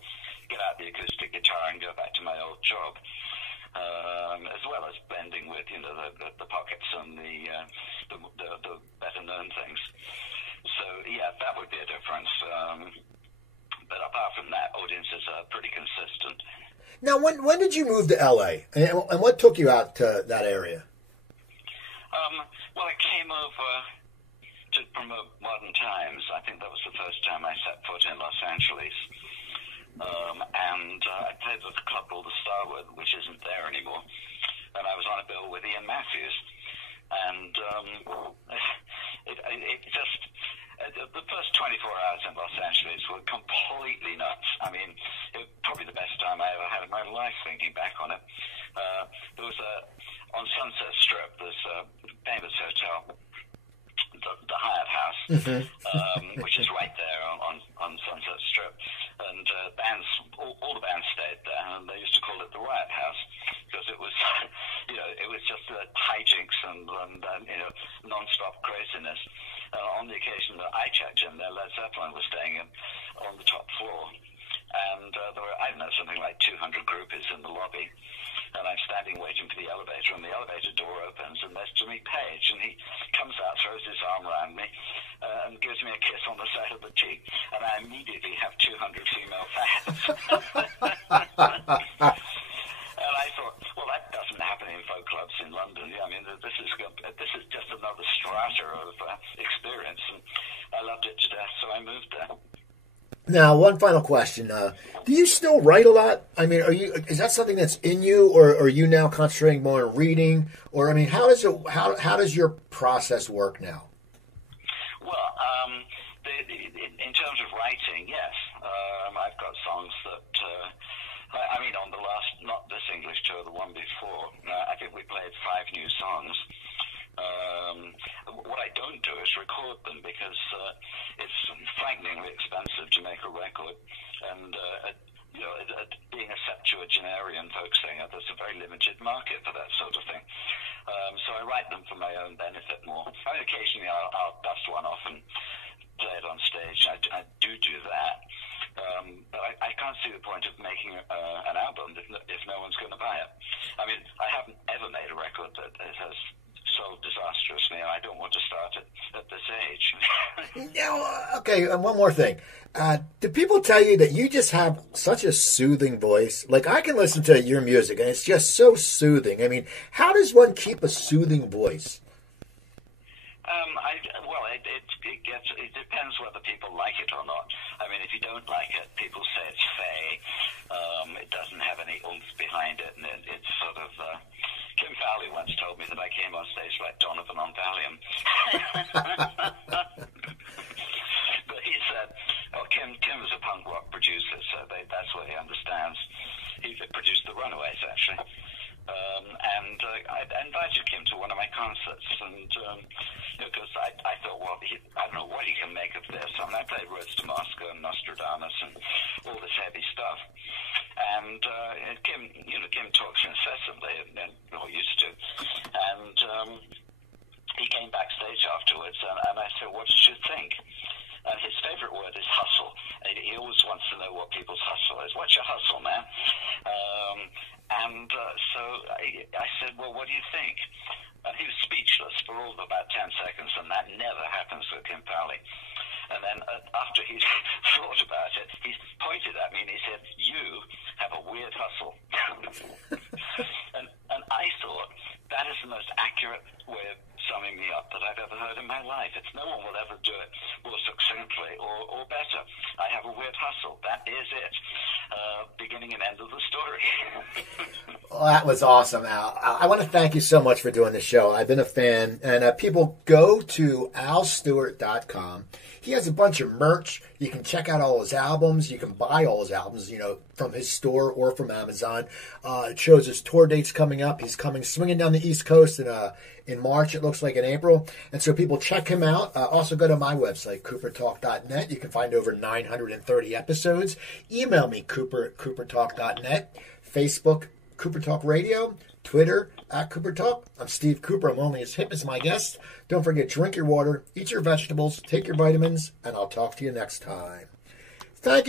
get out the acoustic guitar and go back to my old job, as well as blending with the pockets and the better known things. So yeah, that would be a difference. But apart from that, audiences are pretty consistent. Now, when did you move to LA, and what took you out to that area? Well, I came over to promote Modern Times. I think that was the first time I set foot in Los Angeles. And I played with a club called the Starwood, which isn't there anymore. And I was on a bill with Ian Matthews. And it just... The first 24 hours in Los Angeles were completely nuts. It was probably the best time I ever had in my life, thinking back on it. There was on Sunset Strip, there's a famous hotel, the Hyatt House, which is right there on Sunset Strip. And all the bands stayed there, and they used to call it the Riot House because it was, it was just hijinks and non-stop craziness. On the occasion that I checked in there, Led Zeppelin was staying on the top floor. And there were, something like 200 groupies in the lobby. And I'm standing waiting for the elevator, and the elevator door opens, and there's Jimmy Page. And he comes out, throws his arm around me, and gives me a kiss on Now, one final question. Do you still write a lot? I mean, is that something that's in you, or are you now concentrating more on reading? Or, I mean, how does your process work now? Well, in terms of writing, yes. I've got songs that, I mean, on the last, not this English tour, the one before, I think we played 5 new songs. What I don't do is record them because it's frighteningly expensive to make a record, and being a septuagenarian folk singer, there's a very limited market for that sort of thing. So I write them for my own benefit more. Occasionally I'll dust one off and play it on stage. I do that. But I can't see the point of making an album if no one's going to buy it. I mean, I haven't ever made a record that has sold disastrously, and I don't want to start it at this age. Now, okay, one more thing. Do people tell you that you just have such a soothing voice? Like, I can listen to your music, and it's just so soothing. I mean, how does one keep a soothing voice? It depends whether people like it or not. I mean, if you don't like it, people say it's fey. It doesn't have any oomph behind it, and it's sort of... Kim Fowley once told me that I came on stage like Donovan on Valium. But he said, Kim is a punk rock producer, so that's what he understands. He produced The Runaways, actually. And I invited Kim to one of my concerts, and because I thought, well, I don't know what he can make of this. I mean, I played Roads to Moscow and Nostradamus and all this heavy stuff. And Kim talks incessantly, or used to. And he came backstage afterwards, and I said, what did you think? And his favorite word is hustle. And he always wants to know what people's hustle is. What's your hustle, man? So I said, well, what do you think? And he was speechless for all of about 10 seconds, and that never happens with Kim Fowley. And then after he'd thought about it, he pointed at me and he said, you have a weird hustle. and I thought, that is the most accurate way of summing me up that I've ever heard in my life. No one will ever do it more succinctly or better. I have a weird hustle. That is it. Beginning and end of the story. Well, that was awesome, Al. I want to thank you so much for doing the show. I've been a fan. And people, go to alstewart.com. He has a bunch of merch. You can check out all his albums. You can buy all his albums, from his store or from Amazon. It shows his tour dates coming up. He's coming swinging down the East Coast in March, it looks like, in April. And so people check him out. Also go to my website, coopertalk.net. You can find over 930 episodes. Email me, cooper@coopertalk.net. Facebook, Cooper Talk Radio. Twitter, @CooperTalk. I'm Steve Cooper. I'm only as hip as my guest. Don't forget, drink your water, eat your vegetables, take your vitamins, and I'll talk to you next time. Thank you.